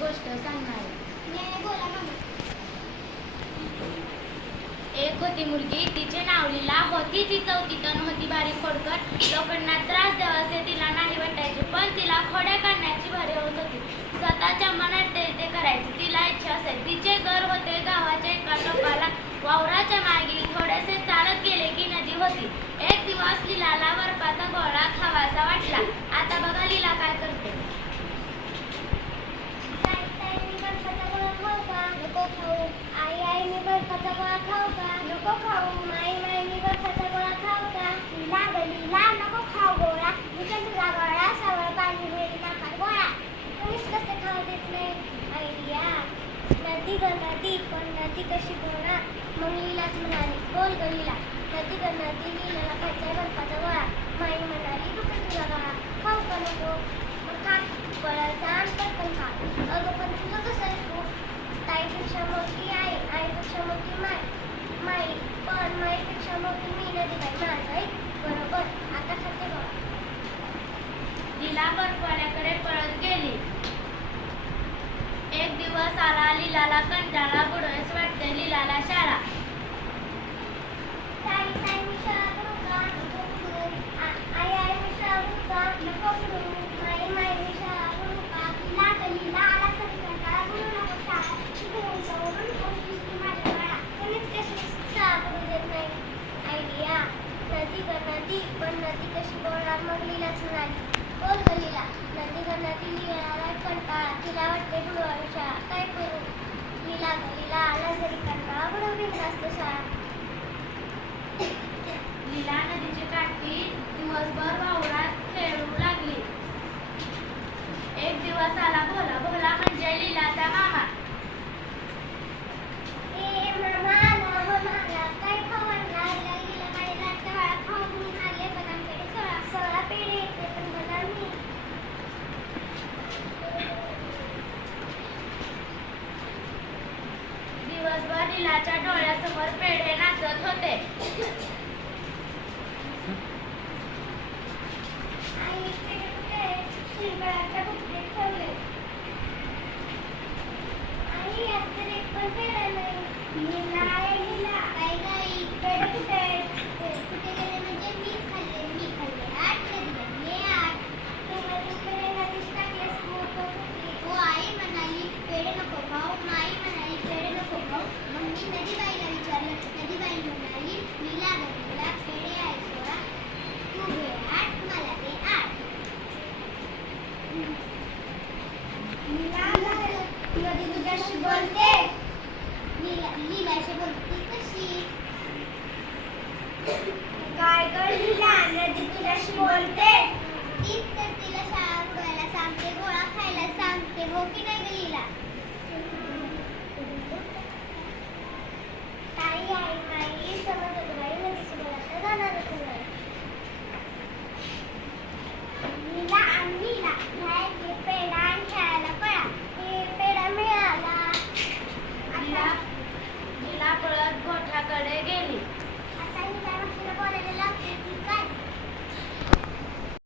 गोष्ट सांगणार आहे. बोला मम्मी. एक होती मुलगी, तिचे नाव लीला होती. ती चौथीत होती बारीक खोडकर. लोकांना त्रास द्यावासे तिला नाही वाटायचे, पण तिला खोड्या काढण्याची भरे होत होती. स्वतःच्या मनात ते करायचे तिला इच्छा असे. तिचे घर होते गावाच्या एका टोकाला. वावराच्या मागे थोडेसे चालत गेले की नदी होती. एक दिवस लीलाला बर्फाचा गोळा खावासा वाटला. आता बघा लीला काय करते. नको खाऊ. आई आई मी बर्फाचा गोळा खाऊ का? नको खाऊ. माई माई मी बर्फाचा गोळा खाऊ का? लीला ग लीला नको खाऊ गोळा. मी पण तुझा गोळा सवळ पाणी मिळेल नाकात गोळा. तुम्हीच कसे खाऊ देत नाही? आयडिया. नदी ग नदी पण नदी कशी बोलणार? मग लीलाच म्हणाली बोल ग लीला. नदी ग नदी लीलाला खायचा बर्फाचा गोळा. माई म्हणाली तू पण तुझा गोळा खाऊ का? नको. मग खा गोळ्याचा आण पटकन खा. अगं पण तुझं कसं आहे तू? ताईपेक्षा मोठी आई, आईपेक्षा मोठी माई, माई पण माईपेक्षा मोठी मी नदीबाई माझं आई. बरोबर आता खाते बघ. लीला बर्फवाल्याकडे पळत गेली. एक दिवस आला. लीलाला कंटाळा बुडवेस वाटते. लीलाला शाळा. ताई ताई मी शाळा करू का? नको करू. आई आई मी शाळा करू का? नको करू. माई माई मी शाळा करू का? लीला ग लीला आला तरी कंटाळा करू नको शाळा. शिकवून जाऊन कोणतीच ती माझ्या बाळा. कोणीच कशी शाळा करू देत नाही. आयडिया. नदी ग नदी पण नदी कशी बोलणार? मग लीलाच म्हणाली बोल ग लीला. नदी ग नदी लीलाला कंटाळा. तिला वाटते बुडवावी शाळा. काय करू? लीला ग लीला आला जरी कंटाळा बुडवली असते शाळा. लीला नदीची काठी दिवसभर वावरात खेळू लागली. एक दिवस आला भोला. भोला म्हणजे लीलाचा मामा. ए मामा आला हो मामा. काय खाऊ आणला? लीला माझ्या रातच्या बाळा खाऊन घेऊन आले बदाम पेढे. 16 पेढे येते पण बदाम नाही. दिवसभर लीलाच्या डोळ्यासमोर पेढे नाचत होते. आई पेढे कुठे? शिरपळाच्या बुकटीत ठेवले. आई यात तर एक पण पेढा नाही. लीला आहे लीला. काय गाई पेढे कुठे? कुठे गेले म्हणजे मीच खाल्ले. मी खाल्ले 8 कधी बनले 8. तुम्हाला पेढे नदीत टाकलेस मोठं कुठे? हो आई म्हणाली पेढे नको खाऊ. माई म्हणाली पेढे नको खाऊ. मग मी नदीबाईला विचारलं. नदीबाई म्हणाली लीला ग लीला पेढे आहे 16. तू घे 8 मला दे 8. लीला नदी तुझ्याशी बोलते. लीलाशी बोलते कशी? काय ग लीला नदी तुझ्याशी बोलते? तीच तर तिला शाळा उडवायला सांगते, गोळा खायला सांगते. हो की नाही ग लीला? ताई आई माई समज